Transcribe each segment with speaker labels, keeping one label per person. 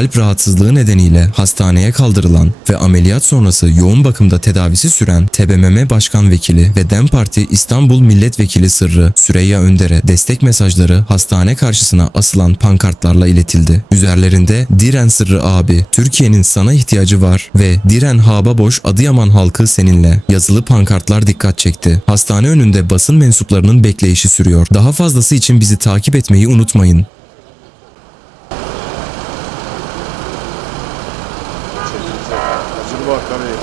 Speaker 1: kalp rahatsızlığı nedeniyle hastaneye kaldırılan ve ameliyat sonrası yoğun bakımda tedavisi süren TBMM Başkan Vekili ve DEM Parti İstanbul Milletvekili Sırrı Süreyya Önder'e destek mesajları hastane karşısına asılan pankartlarla iletildi. Üzerlerinde Diren Sırrı abi, Türkiye'nin sana ihtiyacı var ve Diren Haba Boş Adıyaman halkı seninle yazılı pankartlar dikkat çekti. Hastane önünde basın mensuplarının bekleyişi sürüyor. Daha fazlası için bizi takip etmeyi unutmayın.
Speaker 2: Acil var tabii.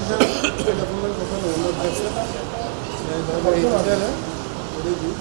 Speaker 2: bize telefonları kapanıyor. Onlar derse yani eğitimlerle öyle değil.